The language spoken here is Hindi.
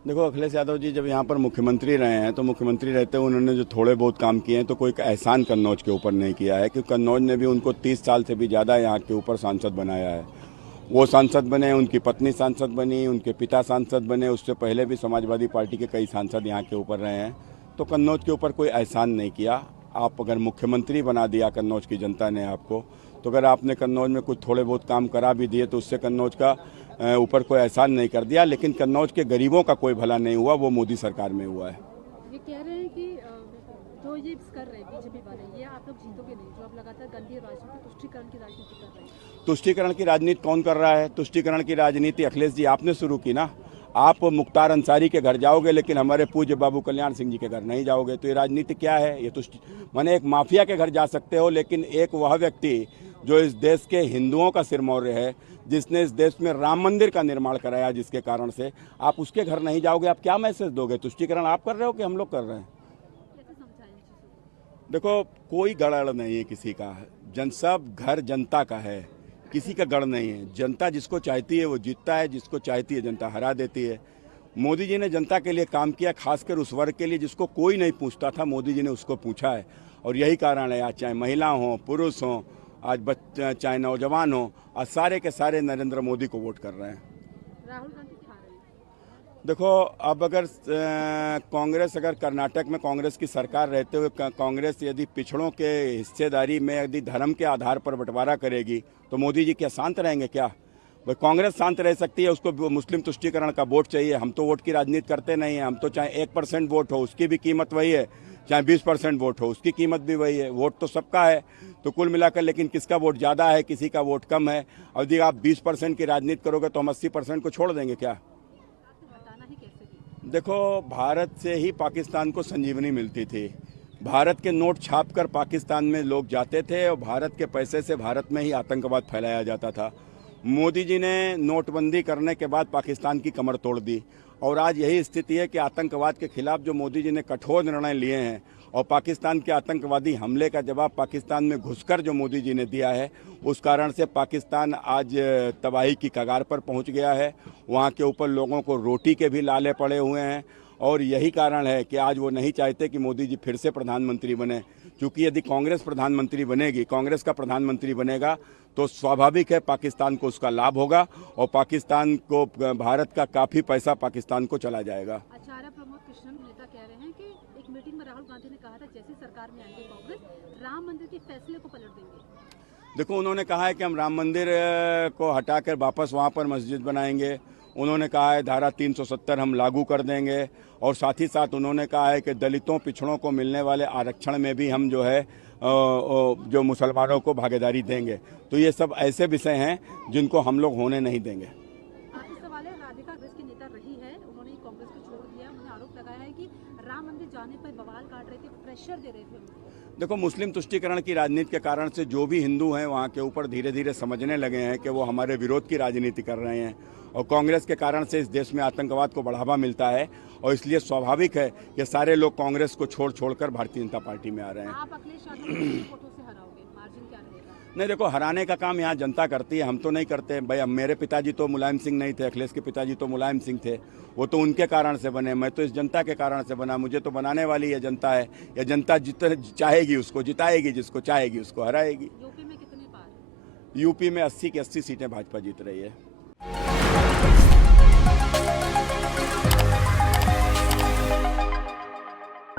देखो, अखिलेश यादव जी जब यहाँ पर मुख्यमंत्री रहे हैं तो मुख्यमंत्री रहते हुए उन्होंने जो थोड़े बहुत काम किए हैं तो कोई एहसान कन्नौज के ऊपर नहीं किया है, क्योंकि कन्नौज ने भी उनको 30 साल से भी ज़्यादा यहाँ के ऊपर सांसद बनाया है। वो सांसद बने, उनकी पत्नी सांसद बनी, उनके पिता सांसद बने, उससे पहले भी समाजवादी पार्टी के कई सांसद यहाँ के ऊपर रहे हैं। तो कन्नौज के ऊपर कोई एहसान नहीं किया। आप अगर मुख्यमंत्री बना दिया कन्नौज की जनता ने आपको, तो अगर आपने कन्नौज में कुछ थोड़े बहुत काम करा भी दिए तो उससे कन्नौज का ऊपर कोई एहसान नहीं कर दिया। लेकिन कन्नौज के गरीबों का कोई भला नहीं हुआ, वो मोदी सरकार में हुआ है। ये कह रहे हैं कि जो ये कर रहे हैं बीजेपी वाले, ये आप लोग जीतोगे नहीं, जो आप लगातार गंदी राजनीति, तुष्टीकरण की राजनीति कर रहे हैं। तुष्टीकरण की राजनीति कौन कर रहा है? तुष्टीकरण की राजनीति अखिलेश जी आपने शुरू की ना। आप मुख्तार अंसारी के घर जाओगे लेकिन हमारे पूज्य बाबू कल्याण सिंह जी के घर नहीं जाओगे, तो ये राजनीति क्या है? ये माने एक माफिया के घर जा सकते हो, लेकिन एक वह व्यक्ति जो इस देश के हिंदुओं का सिरमौर है, जिसने इस देश में राम मंदिर का निर्माण कराया, जिसके कारण से आप उसके घर नहीं जाओगे, आप क्या मैसेज दोगे? तुष्टीकरण आप कर रहे हो कि हम लोग कर रहे हैं? देखो, कोई गढ़ नहीं है किसी का, सब घर जनता का है, किसी का गढ़ नहीं है। जनता जिसको चाहती है वो जीतता है, जिसको चाहती है जनता हरा देती है। मोदी जी ने जनता के लिए काम किया, खासकर उस वर्ग के लिए जिसको कोई नहीं पूछता था, मोदी जी ने उसको पूछा है। और यही कारण है आज चाहे महिला हो, पुरुष हो, आज बच्चे चाहे नौजवान हो, आज सारे के सारे नरेंद्र मोदी को वोट कर रहे हैं। राहुल गांधी खा रहे हैं। देखो, अब अगर कांग्रेस, अगर कर्नाटक में कांग्रेस की सरकार रहते हुए कांग्रेस यदि पिछड़ों के हिस्सेदारी में यदि धर्म के आधार पर बंटवारा करेगी तो मोदी जी क्या शांत रहेंगे क्या? भाई, कांग्रेस शांत रह सकती है, उसको मुस्लिम तुष्टीकरण का वोट चाहिए। हम तो वोट की राजनीति करते नहीं हैं। हम तो चाहे 1% वोट हो उसकी भी कीमत वही है, चाहे 20% वोट हो उसकी कीमत भी वही है। वोट तो सबका है, तो कुल मिलाकर लेकिन किसका वोट ज़्यादा है, किसी का वोट कम है। और यदि आप 20% की राजनीति करोगे तो हम 80% को छोड़ देंगे क्या? देखो, भारत से ही पाकिस्तान को संजीवनी मिलती थी। भारत के नोट छापकर पाकिस्तान में लोग जाते थे और भारत के पैसे से भारत में ही आतंकवाद फैलाया जाता था। मोदी जी ने नोटबंदी करने के बाद पाकिस्तान की कमर तोड़ दी और आज यही स्थिति है कि आतंकवाद के खिलाफ जो मोदी जी ने कठोर निर्णय लिए हैं और पाकिस्तान के आतंकवादी हमले का जवाब पाकिस्तान में घुसकर जो मोदी जी ने दिया है, उस कारण से पाकिस्तान आज तबाही की कगार पर पहुंच गया है। वहां के ऊपर लोगों को रोटी के भी लाले पड़े हुए हैं और यही कारण है कि आज वो नहीं चाहते कि मोदी जी फिर से प्रधानमंत्री बने। क्योंकि यदि कांग्रेस प्रधानमंत्री बनेगी, कांग्रेस का प्रधानमंत्री बनेगा, तो स्वाभाविक है पाकिस्तान को उसका लाभ होगा और पाकिस्तान को, भारत का काफ़ी पैसा पाकिस्तान को चला जाएगा। आचार्य प्रमोद कृष्णन नेता कह रहे हैं कि एक मीटिंग में राहुल गांधी ने कहा था जैसी सरकार में आएंगे कांग्रेस, राम मंदिर के फैसले को पलट देंगे। देखो, उन्होंने कहा है कि हम राम मंदिर को हटाकर वापस वहाँ पर मस्जिद बनाएंगे। उन्होंने कहा है धारा 370 हम लागू कर देंगे और साथ ही साथ उन्होंने कहा है कि दलितों, पिछड़ों को मिलने वाले आरक्षण में भी हम जो है जो मुसलमानों को भागीदारी देंगे। तो ये सब ऐसे विषय हैं जिनको हम लोग होने नहीं देंगे। आपका सवाल है, राधिका कांग्रेस की नेता रही है, उन्होंने कांग्रेस को छोड़ दिया। उन्होंने आरोप लगाया है कि राम मंदिर जाने पर बवाल काट रहे थे, प्रेशर दे रहे थे उनको। देखो, मुस्लिम तुष्टीकरण की राजनीति के कारण से जो भी हिंदू हैं वहाँ के ऊपर धीरे धीरे समझने लगे हैं कि वो हमारे विरोध की राजनीति कर रहे हैं और कांग्रेस के कारण से इस देश में आतंकवाद को बढ़ावा मिलता है और इसलिए स्वाभाविक है कि सारे लोग कांग्रेस को छोड़कर भारतीय जनता पार्टी में आ रहे हैं। आप अखिलेश यादव को कितने वोटों से हराओगे? मार्जिन क्या रहेगा? नहीं, देखो, हराने का काम यहाँ जनता करती है, हम तो नहीं करते। भाई, मेरे पिताजी तो मुलायम सिंह नहीं थे, अखिलेश के पिताजी तो मुलायम सिंह थे, वो तो उनके कारण से बने। मैं तो इस जनता के कारण से बना। मुझे तो बनाने वाली ये जनता है। या जनता जितने चाहेगी उसको जिताएगी, जिसको चाहेगी उसको हराएगी। यूपी में कितने पार? यूपी में 80 की 80 सीटें भाजपा जीत रही है।